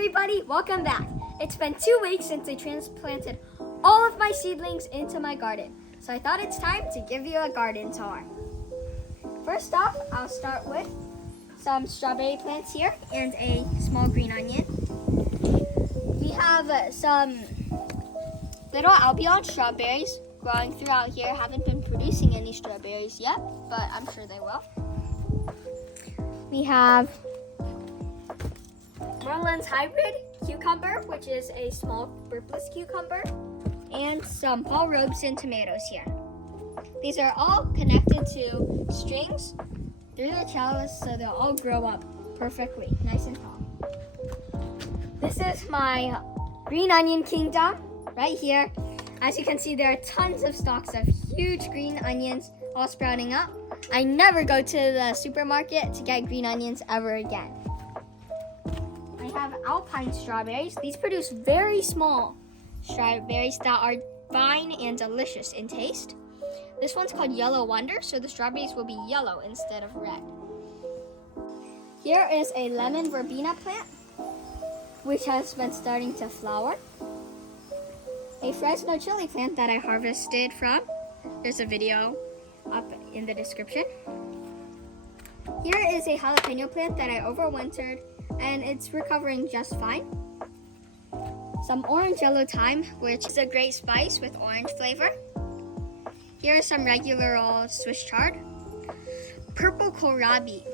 everybody, welcome back. It's been 2 weeks since I transplanted all of my seedlings into my garden, so I thought it's time to give you a garden tour. First off, I'll start with some strawberry plants here and a small green onion. We have some little Albion strawberries growing throughout here. Haven't been producing any strawberries yet, but I'm sure they will. We have Merlin's hybrid cucumber, which is a small purplish cucumber, and some Paul Robeson tomatoes here. These are all connected to strings through the trellis, so they'll all grow up perfectly, nice and tall. This is my green onion kingdom right here. As you can see, there are tons of stalks of huge green onions all sprouting up. I never go to the supermarket to get green onions ever again. I have alpine strawberries. These produce very small strawberries that are fine and delicious in taste. This one's called Yellow Wonder, so the strawberries will be yellow instead of red. Here is a lemon verbena plant, which has been starting to flower. A Fresno chili plant that I harvested from. There's a video up in the description. Here is a jalapeno plant that I overwintered, and it's recovering just fine. Some orange yellow thyme, which is a great spice with orange flavor. Here is some regular old Swiss chard. Purple kohlrabi,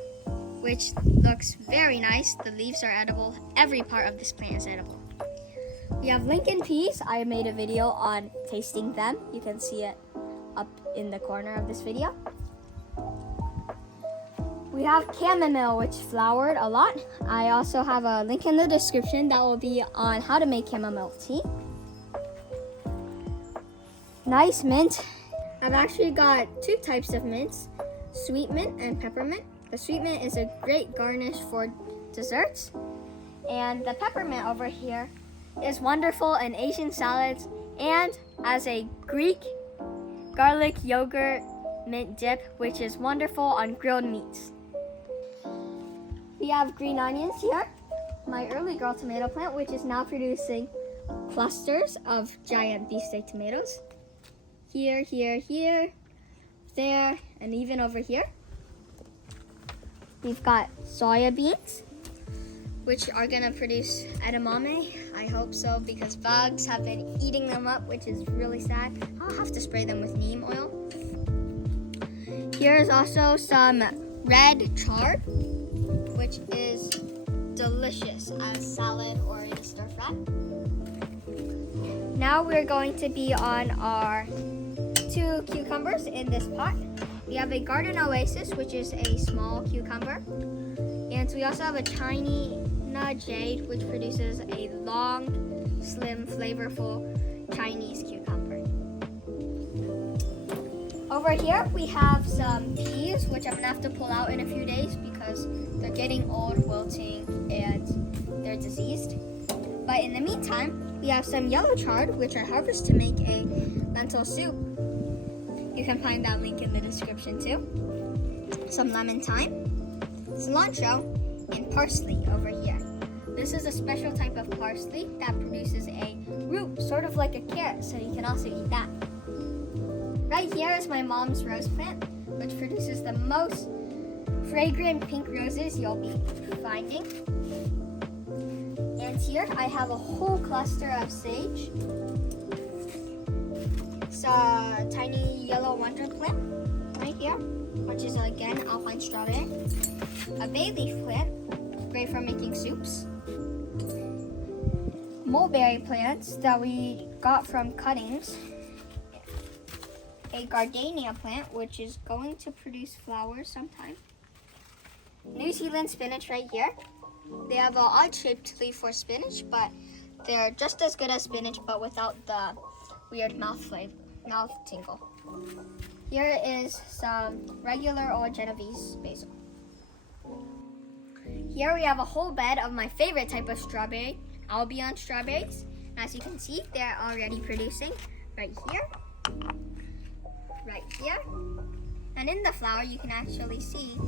which looks very nice. The leaves are edible. Every part of this plant is edible. We have Lincoln peas. I made a video on tasting them. You can see it up in the corner of this video. We have chamomile, which flowered a lot. I also have a link in the description that will be on how to make chamomile tea. Nice mint. I've actually got 2 types of mints, sweet mint and peppermint. The sweet mint is a great garnish for desserts. And the peppermint over here is wonderful in Asian salads and as a Greek garlic yogurt mint dip, which is wonderful on grilled meats. We have green onions here, my early girl tomato plant, which is now producing clusters of giant beefsteak tomatoes. Here, here, here, there, and even over here. We've got soya beans, which are gonna produce edamame. I hope so, because bugs have been eating them up, which is really sad. I'll have to spray them with neem oil. Here's also some red chard, which is delicious as salad or in stir fry. Now we're going to be on our 2 cucumbers in this pot. We have a garden oasis, which is a small cucumber. And we also have a China jade, which produces a long, slim, flavorful Chinese cucumber. Over here, we have some peas, which I'm gonna have to pull out in a few days because they're getting old, wilting, and they're diseased. But in the meantime, we have some yellow chard, which I harvest to make a lentil soup. You can find that link in the description too. Some lemon thyme, cilantro, and parsley over here. This is a special type of parsley that produces a root, sort of like a carrot, so you can also eat that. Right here is my mom's rose plant, which produces the most fragrant pink roses you'll be finding. And here I have a whole cluster of sage. It's a tiny yellow wonder plant right here, which is again alpine strawberry. A bay leaf plant, great for making soups. Mulberry plants that we got from cuttings. A gardenia plant, which is going to produce flowers sometime. New Zealand spinach right here. They have an odd-shaped leaf for spinach, but they're just as good as spinach, but without the weird mouth tingle. Here is some regular old Genovese basil. Here we have a whole bed of my favorite type of strawberry, Albion strawberries. And as you can see, they're already producing right here, right here. And in the flower, you can actually see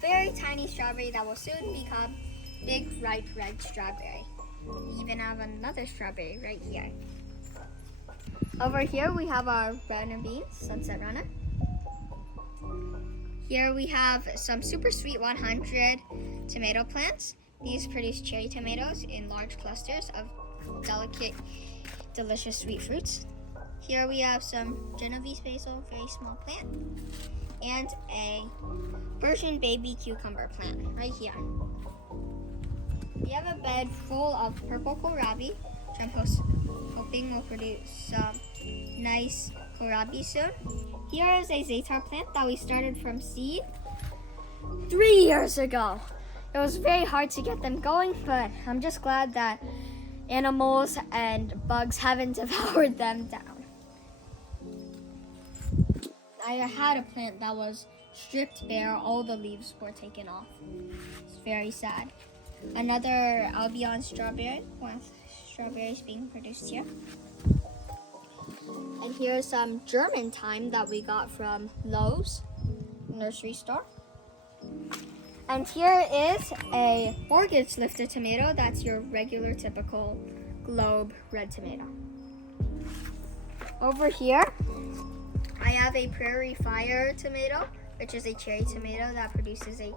very tiny strawberry that will soon become big, ripe red strawberry. We even have another strawberry right here. Over here we have our runner beans, sunset runner. Here we have some super sweet 100 tomato plants. These produce cherry tomatoes in large clusters of delicate, delicious sweet fruits. Here we have some Genovese basil, very small plant, and a Persian baby cucumber plant right here. We have a bed full of purple kohlrabi, which I'm hoping will produce some nice kohlrabi soon. Here is a za'atar plant that we started from seed 3 years ago. It was very hard to get them going, but I'm just glad that animals and bugs haven't devoured them down. I had a plant that was stripped bare, all the leaves were taken off. It's very sad. Another Albion strawberry with strawberries being produced here. And here's some German thyme that we got from Lowe's nursery store. And here is a mortgage lifted tomato. That's your regular typical globe red tomato. Over here, I have a Prairie Fire tomato, which is a cherry tomato that produces a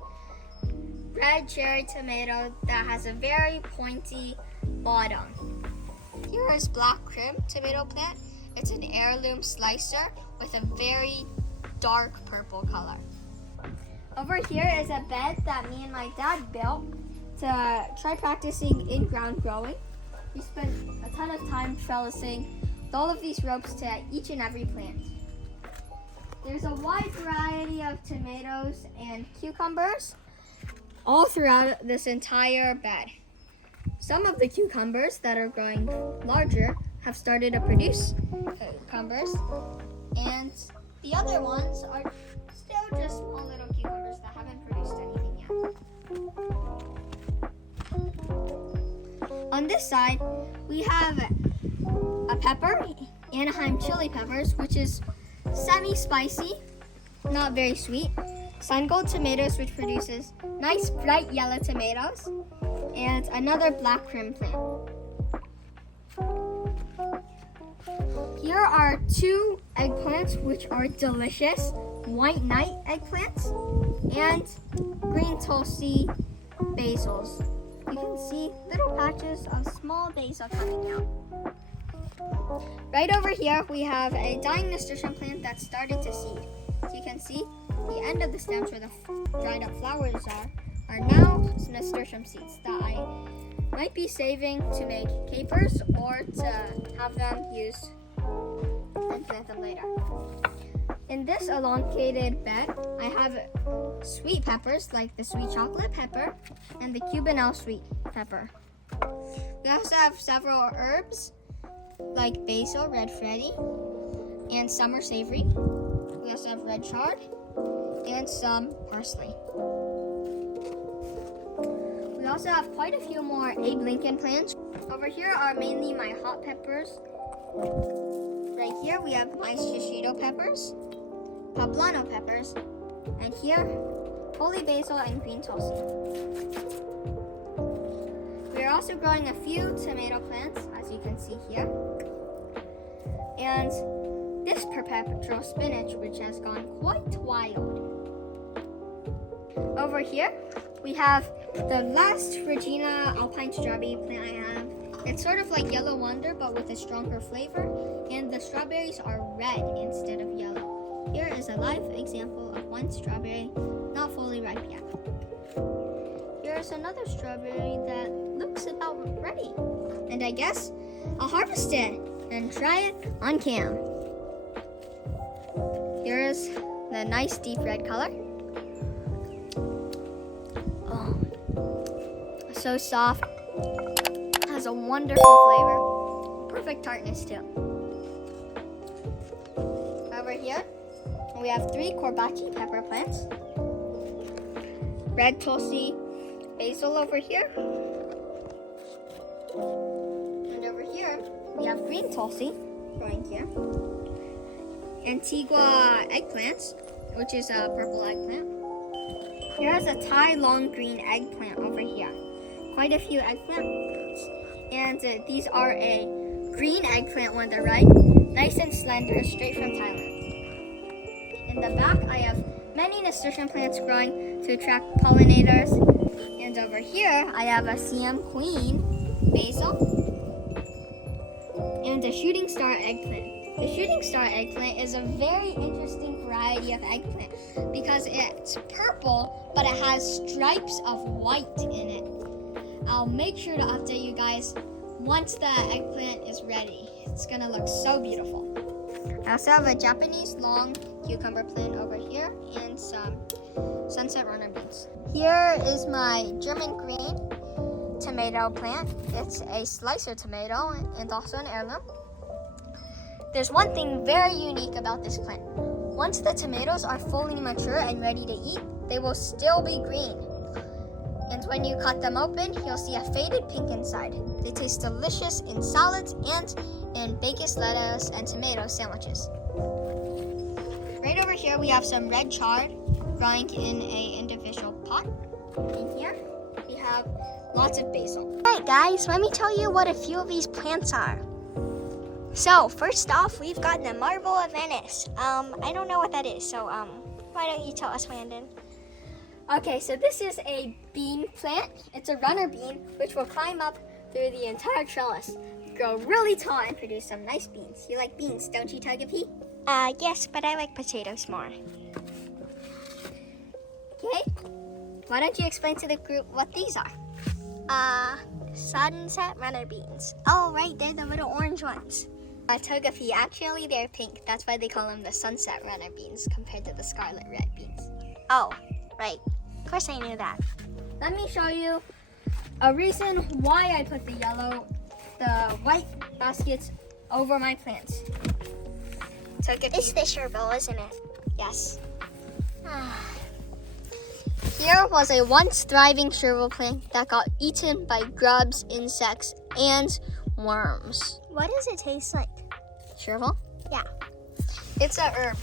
red cherry tomato that has a very pointy bottom. Here is Black Crim tomato plant. It's an heirloom slicer with a very dark purple color. Over here is a bed that me and my dad built to try practicing in-ground growing. We spent a ton of time trellising all of these ropes to each and every plant. There's a wide variety of tomatoes and cucumbers all throughout this entire bed. Some of the cucumbers that are growing larger have started to produce cucumbers, and the other ones are still just small little cucumbers that haven't produced anything yet. On this side, we have a pepper, Anaheim chili peppers, which is semi-spicy, not very sweet. Sun Gold tomatoes, which produces nice bright yellow tomatoes, and another Black Crim plant. Here are 2 eggplants, which are delicious, White Knight eggplants and green Tulsi basils. You can see little patches of small basil coming out. Right over here, we have a dying nasturtium plant that started to seed. As you can see, the end of the stems where the dried up flowers are now nasturtium seeds that I might be saving to make capers or to have them used and plant them later. In this elongated bed, I have sweet peppers like the sweet chocolate pepper and the Cubanelle sweet pepper. We also have several herbs like basil, red Freddy, and summer savory. We also have red chard and some parsley. We also have quite a few more Abe Lincoln plants. Over here are mainly my hot peppers. Right here we have my shishito peppers, poblano peppers, and here holy basil and green Tulsi. We are also growing a few tomato plants, as you can see here, and this perpetual spinach, which has gone quite wild. Over here, we have the last Regina Alpine strawberry plant I have. It's sort of like Yellow Wonder, but with a stronger flavor, and the strawberries are red instead of yellow. Here is a live example of one strawberry not fully ripe yet. Here's another strawberry that looks about ready, and I guess I'll harvest it and try it on cam. Here's the nice deep red color. Oh, so soft. Has a wonderful flavor. Perfect tartness too. Over here, we have 3 Corbaci pepper plants. Red Tulsi basil over here. And over here, we have green Tulsi growing here. Antigua eggplants, which is a purple eggplant. Here's a Thai long green eggplant over here. Quite a few eggplants. And these are a green eggplant when they're ripe, nice and slender, straight from Thailand. In the back, I have many nasturtium plants growing to attract pollinators. And over here, I have a Siam Queen basil and a shooting star eggplant. The shooting star eggplant is a very interesting variety of eggplant because it's purple, but it has stripes of white in it. I'll make sure to update you guys once the eggplant is ready. It's gonna look so beautiful. I also have a Japanese long cucumber plant over here and some sunset runner beans. Here is my German green tomato plant. It's a slicer tomato and also an heirloom. There's one thing very unique about this plant. Once the tomatoes are fully mature and ready to eat, they will still be green. And when you cut them open, you'll see a faded pink inside. They taste delicious in salads and in baked lettuce and tomato sandwiches. Right over here, we have some red chard growing in an individual pot. In here, we have lots of basil. Alright guys, let me tell you what a few of these plants are. So, first off, we've got the Marble of Venice. I don't know what that is, so why don't you tell us, Landon? Okay, so this is a bean plant. It's a runner bean, which will climb up through the entire trellis, grow really tall, and produce some nice beans. You like beans, don't you, Togepi? Yes, but I like potatoes more. Okay, why don't you explain to the group what these are? Sunset runner beans. Oh, right, they're the little orange ones. Togepi, actually they're pink. That's why they call them the sunset runner beans compared to the scarlet red beans. Oh, right. Of course I knew that. Let me show you a reason why I put the white baskets over my plants. It's the chervil, isn't it? Yes. Here was a once thriving chervil plant that got eaten by grubs, insects, and worms. What does it taste like? Chervil? Yeah. It's a herb.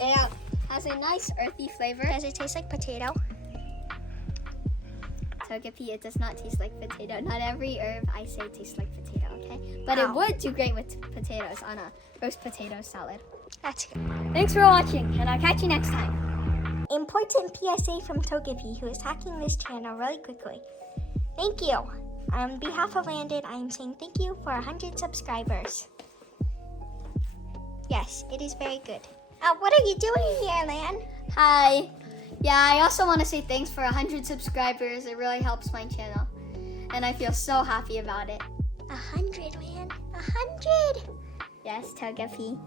It has a nice earthy flavor. Does it taste like potato? Togepi, it does not taste like potato. Not every herb I say tastes like potato, okay? But it would do great with potatoes on a roast potato salad. That's good. Thanks for watching, and I'll catch you next time. Important PSA from Togepi, who is hacking this channel really quickly. Thank you. On behalf of Landon, I am saying thank you for 100 subscribers. Yes, it is very good. What are you doing here, Lan? Hi. Yeah, I also want to say thanks for 100 subscribers. It really helps my channel. And I feel so happy about it. 100, man. 100! Yes, Togepi.